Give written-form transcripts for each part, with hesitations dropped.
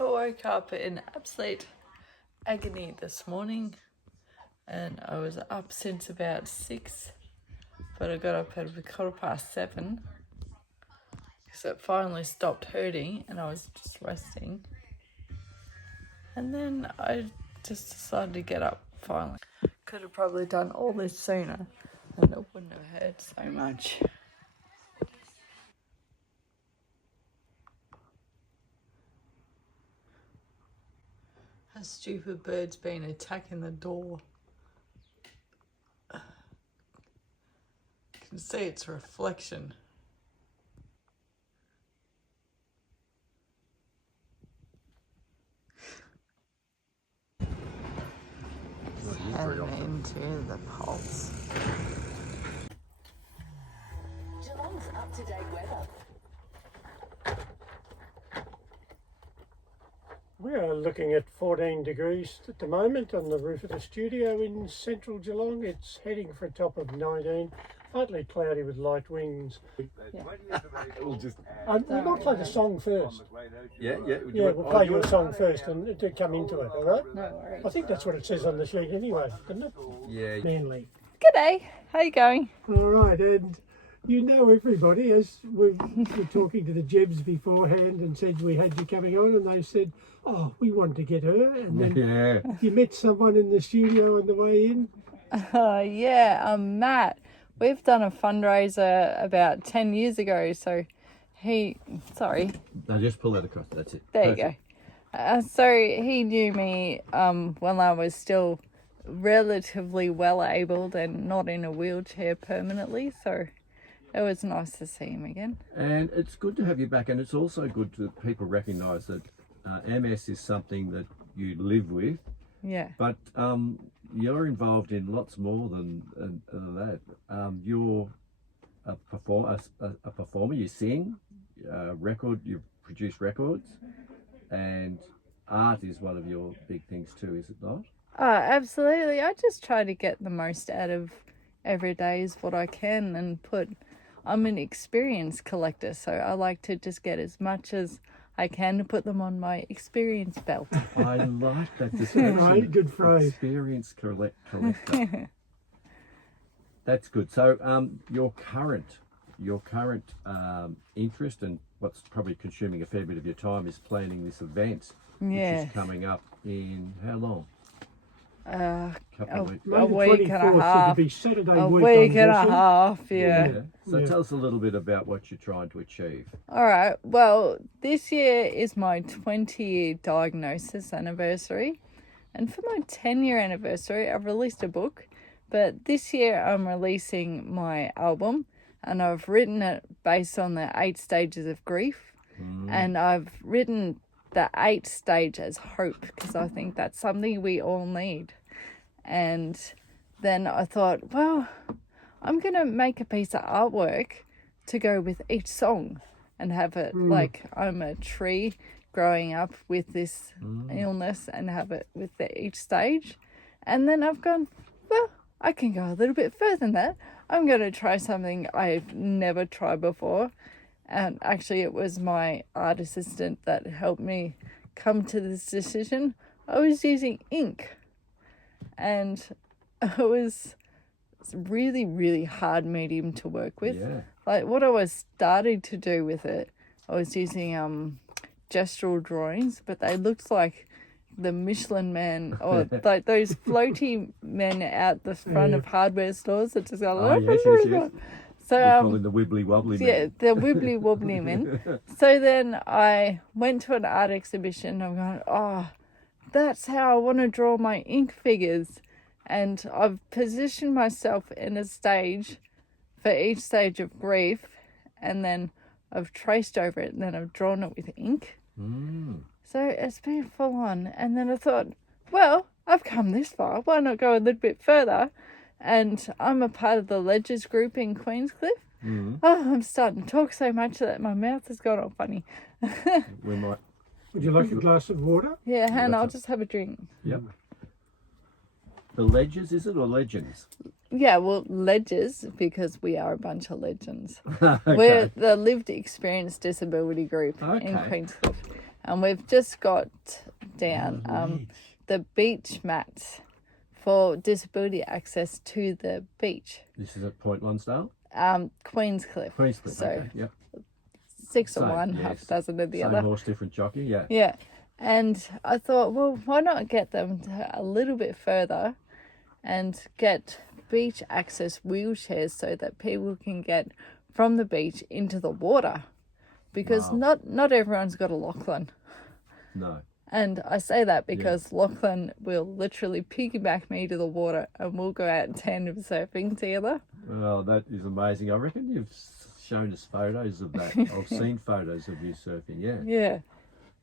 I woke up in absolute agony this morning and I was up since about 6, but I got up at 7:15 because it finally stopped hurting and I was just resting. And then I just decided to get up finally. Could have probably done all this sooner and it wouldn't have hurt so much. A stupid bird's been attacking the door. You can see its reflection. And into the pulse. Geelong's up-to-date weather. We are looking at 14 degrees at the moment on the roof of the studio in central Geelong. It's heading for a top of 19, partly cloudy with light winds. We might play the song first. We'll play your song first and do come into it, all right? No worries. I think that's what it says on the sheet anyway, doesn't it? Yeah. Manly. G'day, how you going? All right, and you know everybody, as we were talking to the Jebs beforehand and said we had you coming on, and they said, oh, we want to get her, and then you met someone in the studio on the way in. Matt. We've done a fundraiser about 10 years ago, so No, just pull that across, that's it. There you go. So he knew me when I was still relatively well abled and not in a wheelchair permanently, so it was nice to see him again. And it's good to have you back, and it's also good that people recognise that MS is something that you live with. Yeah. But you're involved in lots more than that. You're a performer. You sing, you produce records, and art is one of your big things too, is it not? Absolutely. I just try to get the most out of every day is what I can and I'm an experience collector, so I like to just get as much as I can to put them on my experience belt. I like that description. Right, good phrase. Experience collector. That's good. So your current interest and what's probably consuming a fair bit of your time is planning this event, which is coming up in how long? A May week and a half. Be Saturday A week week and a Joshua. half, yeah. So tell us a little bit about what you're trying to achieve. All right. Well, this year is my 20-year diagnosis anniversary. And for my 10-year anniversary, I've released a book. But this year I'm releasing my album. And I've written it based on the 8 stages of grief. And I've written the 8th stage as hope, because I think that's something we all need. And then I thought, well, I'm going to make a piece of artwork to go with each song and have it like I'm a tree growing up with this illness and have it with each stage. And then I've gone, well, I can go a little bit further than that. I'm going to try something I've never tried before. And actually, it was my art assistant that helped me come to this decision. I was using ink. And it was really, really hard medium to work with. Yeah. Like what I was starting to do with it, I was using gestural drawings, but they looked like the Michelin Man or like those floaty men out the front of hardware stores that just go, Yes. So, we call him the wibbly wobbly man. Yeah, the wibbly wobbly men. So then I went to an art exhibition. I'm going, oh, that's how I want to draw my ink figures. And I've positioned myself in a stage for each stage of grief. And then I've traced over it and then I've drawn it with ink. So it's been full on. And then I thought, well, I've come this far. Why not go a little bit further? And I'm a part of the Ledgers group in Queenscliff. Oh, I'm starting to talk so much that my mouth has gone all funny. We might. Would you like a glass of water? Yeah, Hannah, I'll just have a drink. Yep. The Ledgers, is it, or Legends? Yeah, well, Ledgers, because we are a bunch of legends. Okay. We're the lived experience disability group in Okay. Queenscliff. and we've just got down the beach mats for disability access to the beach. This is at Point Lonsdale? Queenscliff. Queenscliff, So okay, yep. 6 Same, of one, yes. half a dozen of the Same other. horse, different jockey, yeah. Yeah. And I thought, well, why not get them a little bit further and get beach access wheelchairs so that people can get from the beach into the water, because not everyone's got a Lachlan. No. And I say that because Lachlan will literally piggyback me to the water and we'll go out tandem surfing together. Well, that is amazing. I reckon you've shown us photos of that. I've seen photos of you surfing, yeah.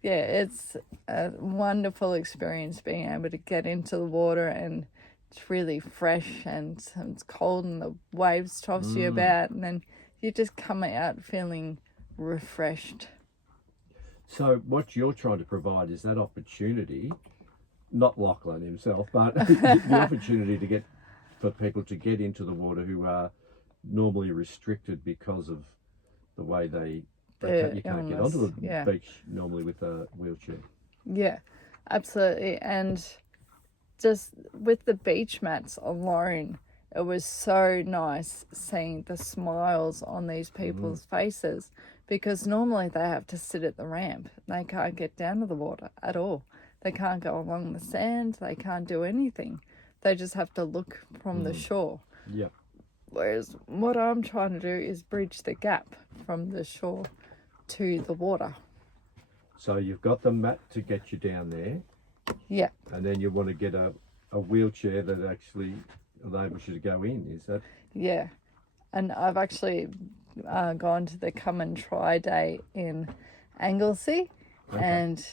Yeah, it's a wonderful experience being able to get into the water, and it's really fresh and it's cold and the waves toss you about, and then you just come out feeling refreshed. So what you're trying to provide is that opportunity, not Lachlan himself, but the opportunity to for people to get into the water who are normally restricted because of the way you can't get onto the beach normally with a wheelchair. Yeah, absolutely. And just with the beach mats alone, it was so nice seeing the smiles on these people's faces, because normally they have to sit at the ramp. They can't get down to the water at all. They can't go along the sand. They can't do anything. They just have to look from the shore. Yep. Whereas what I'm trying to do is bridge the gap from the shore to the water. So you've got the mat to get you down there. Yeah. And then you want to get a wheelchair that actually enables you to go in, is that? Yeah. And I've actually gone to the Come and Try Day in Anglesey, and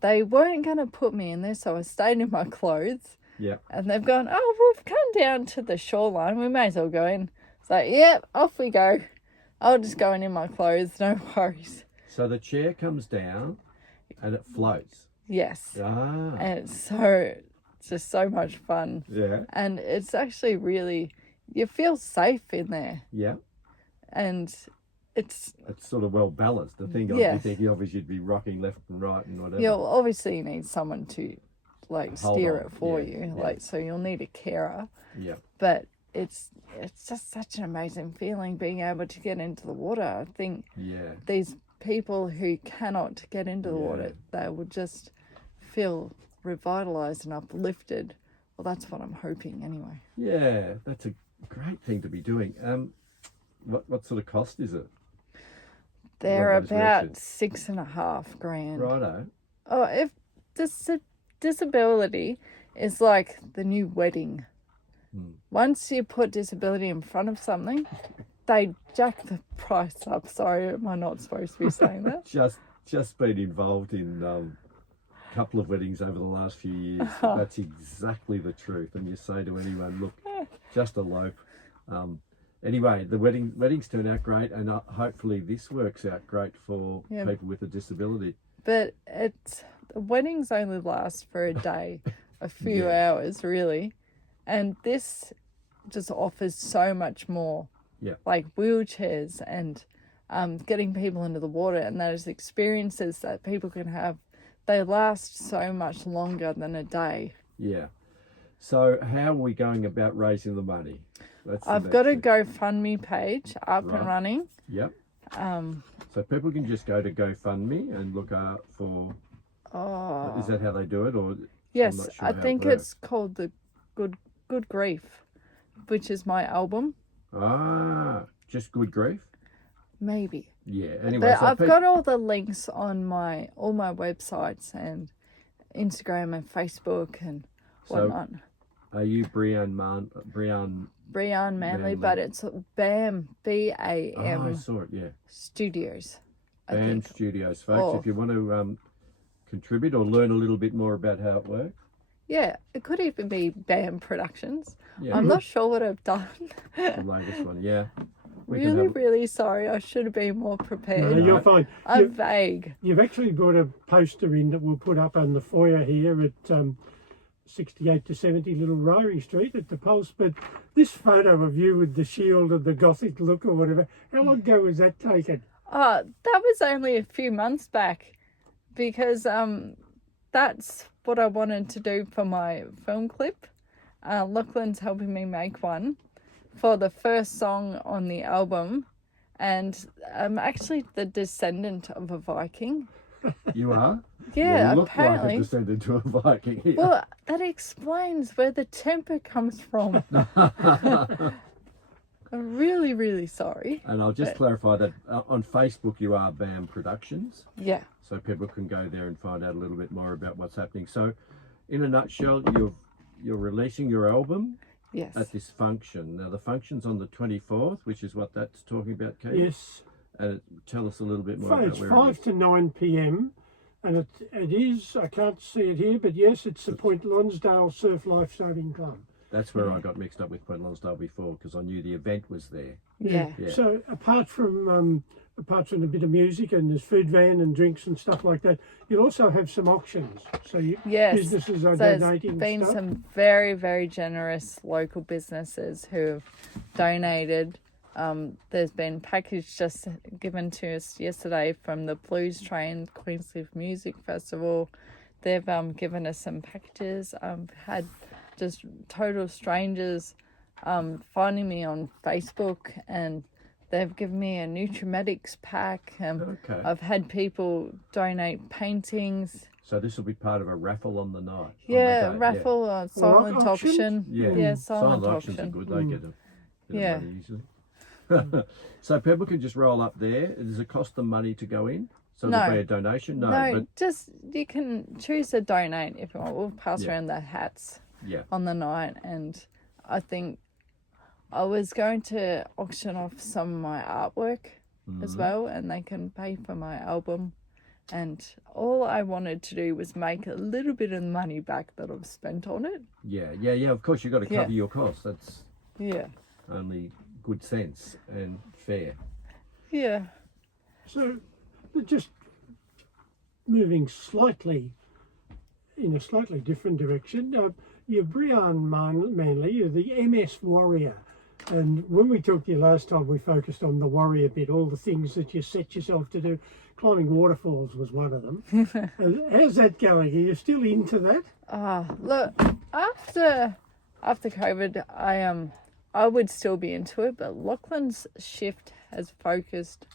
they weren't going to put me in there, so I stayed in my clothes. Yeah. And they've gone, oh, we've come down to the shoreline, we may as well go in. So, yeah, off we go. I'll just go in my clothes, no worries. So the chair comes down and it floats. Yes. Ah. And it's just so much fun. Yeah. And it's actually really, you feel safe in there. Yeah. And it's sort of well balanced. The thing Yes. I'd be thinking of is you'd be rocking left and right and whatever. obviously you need someone to steer on. it for Yeah, you. yeah. So you'll need a carer. Yeah. But it's just such an amazing feeling being able to get into the water. I think Yeah. these people who cannot get into the water, they will just feel revitalized and uplifted. Well, that's what I'm hoping anyway. Yeah, that's a great thing to be doing. What sort of cost is it? They're What those about wheelchairs? $6.5 grand. Righto. Oh, if disability is like the new wedding. Once you put disability in front of something, they jack the price up. Sorry, am I not supposed to be saying that? Just been involved in a couple of weddings over the last few years. That's exactly the truth. And you say to anyone, look, just elope. Anyway, the weddings turn out great, and hopefully this works out great for people with a disability. But the weddings only last for a day, a few hours really, and this just offers so much more. Yeah. Like wheelchairs and getting people into the water, and those experiences that people can have, they last so much longer than a day. Yeah. So how are we going about raising the money? I've got a GoFundMe page up and running. Yep. So people can just go to GoFundMe and look out for. Oh. Is that how they do it, or? Yes, I'm not sure I how think it works. it's called the Good Grief, which is my album. Ah, just Good Grief. Maybe. Yeah. Anyway, But so I've got all the links on all my websites and Instagram and Facebook and whatnot. Are you Brian Manley, but it's BAM, BAM Oh, I saw it. Yeah. Studios. I BAM think. Studios, folks. If you want to contribute or learn a little bit more about how it works. Yeah, it could even be BAM Productions. Yeah. I'm not sure what I've done. The latest one, yeah. Really sorry. I should have been more prepared. No, you're fine. I'm vague. You've actually brought a poster in that we'll put up on the foyer here at 68 to 70 Little Ryrie Street at the Pulse. But this photo of you with the shield and the Gothic look or whatever, how long ago was that taken? Oh, that was only a few months back. because that's what I wanted to do for my film clip. Lachlan's helping me make one for the first song on the album, and I'm actually the descendant of a Viking. You are? Yeah, you look apparently. like a descendant to a Viking. Yeah. Well, that explains where the temper comes from. I'm really, really sorry. And I'll just clarify that on Facebook you are BAM Productions, Yeah. so people can go there and find out a little bit more about what's happening. So, in a nutshell, you're releasing your album Yes. at this function. Now, the function's on the 24th, which is what that's talking about, Kate. Yes. Tell us a little bit more about It's where 5 to 9 p.m. and it is, I can't see it here, but yes, it's the Point Lonsdale Surf Lifesaving Club. That's where I got mixed up with Point Lonsdale before, because I knew the event was there. Yeah. Yeah. So apart from a bit of music and there's food van and drinks and stuff like that, you'll also have some auctions. So Yes. businesses are So there's donating been stuff. some very, very generous local businesses who have donated. There's been package just given to us yesterday from the Blues Train Queenscliff Music Festival. They've given us some packages. I've had just total strangers finding me on Facebook, and they've given me a Nutrimedics pack. Okay. I've had people donate paintings. So this will be part of a raffle on the night. Yeah, on that day, raffle, silent auction? auction. Yeah. Silent auctions are auction. good. They get a bit Yeah. of money usually. So people can just roll up there. Does it cost them money to go in? So No. there'll be a donation? No, but just you can choose to donate if you want. We'll pass Yeah. around the hats yeah. on the night, and I think I was going to auction off some of my artwork as well, and they can pay for my album. And all I wanted to do was make a little bit of money back that I've spent on it. Yeah, of course you've got to cover your costs. That's Yeah. only good sense and fair. Yeah. So just moving slightly in a slightly different direction, you're Brian Manley, you're the MS Warrior. And when we talked to you last time, we focused on the warrior bit, all the things that you set yourself to do. Climbing waterfalls was one of them. How's that going? Are you still into that? Look, after COVID, I would still be into it, but Lachlan's shift has focused.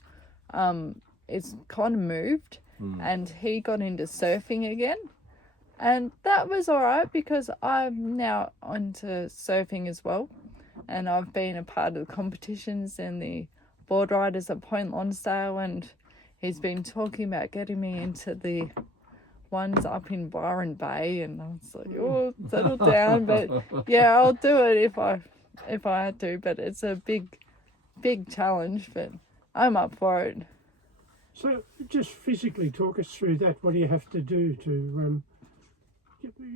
It's kind of moved, and he got into surfing again, and that was all right because I'm now onto surfing as well, and I've been a part of the competitions and the board riders at Point Lonsdale, and he's been talking about getting me into the ones up in Byron Bay, and I was like, oh, settle down. But yeah, I'll do it if I had to. But it's a big challenge, but I'm up for it. So just physically talk us through that. What do you have to do to,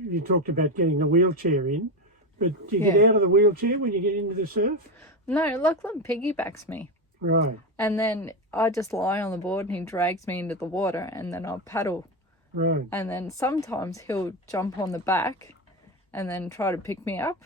you talked about getting the wheelchair in, but do you get out of the wheelchair when you get into the surf? No, Lachlan piggybacks me. Right. And then I just lie on the board and he drags me into the water, and then I'll paddle. Right. And then sometimes he'll jump on the back and then try to pick me up.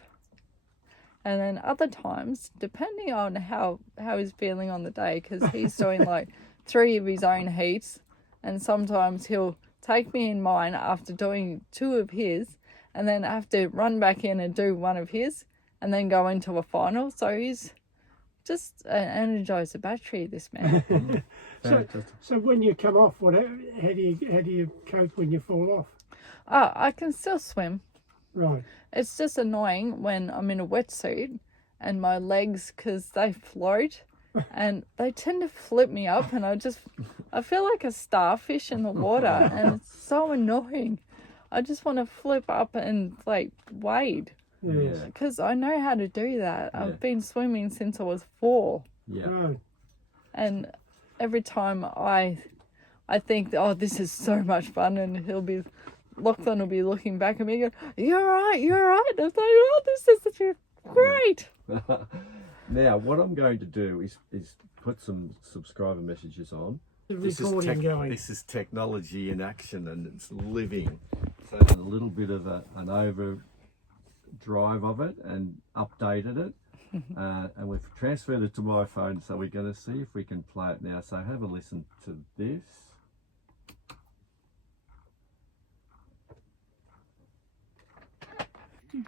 And then other times, depending on how he's feeling on the day, because he's doing like 3 of his own heats, and sometimes he'll take me in mine after doing 2 of his, and then have to run back in and do 1 of his, and then go into a final. So he's just an energizer battery, this man. So when you come off, how do you cope when you fall off? I can still swim. Right. It's just annoying when I'm in a wetsuit and my legs, because they float and they tend to flip me up, and I feel like a starfish in the water, and it's so annoying. I just want to flip up and like wade, Yes. because I know how to do that. Yeah. I've been swimming since I was 4, Yeah. Right. and every time I think, oh, this is so much fun, and Lachlan will be looking back at me and go, you're right. I was like, oh, this is great. Now, what I'm going to do is put some subscriber messages on. The recording going. This is technology in action, and it's living. So a little bit of an overdrive of it and updated it. And we've transferred it to my phone, so we're going to see if we can play it now. So have a listen to this. May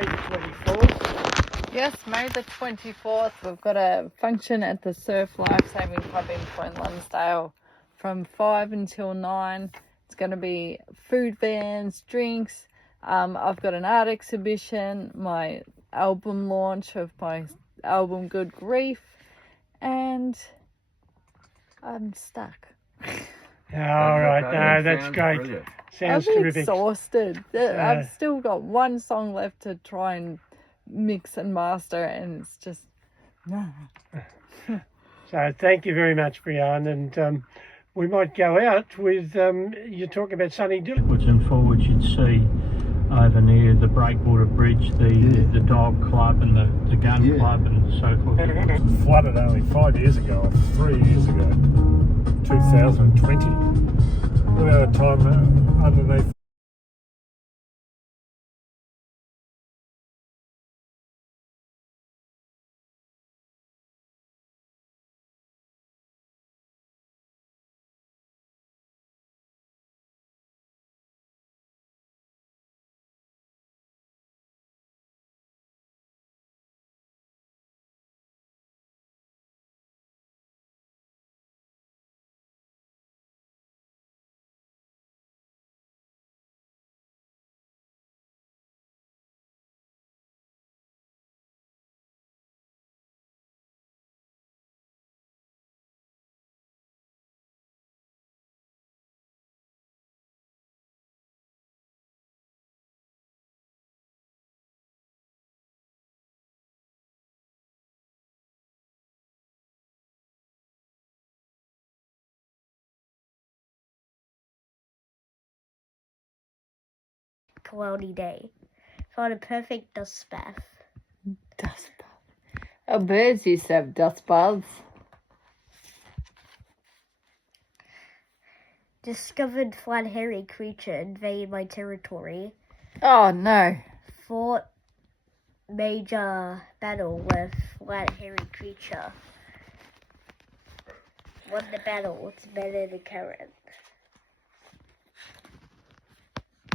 the 24th. Yes, May the 24th, we've got a function at the Surf Lifesaving Club in Point Lonsdale from 5 until 9. It's going to be food vans, drinks. I've got an art exhibition, my album launch of my album Good Grief, and I'm stuck. All right, no, that's great. Brilliant. Sounds I'm terrific. exhausted. I've still got one song left to try and mix and master, and it's just So thank you very much, Brianne, and we might go out with, you're talking about Sunny Dillon. Backwards and forwards you'd see over near the Breakwater Bridge, the dog club and the gun club and so forth. Flooded only 5 years ago, 3 years ago, 2020. We had a time underneath. Cloudy day. Found a perfect dust bath. dust bath. Oh, birds used to have dust baths. Discovered flat hairy creature invade my territory. Oh no. Fought major battle with flat hairy creature. Won the battle. It's better than carrot.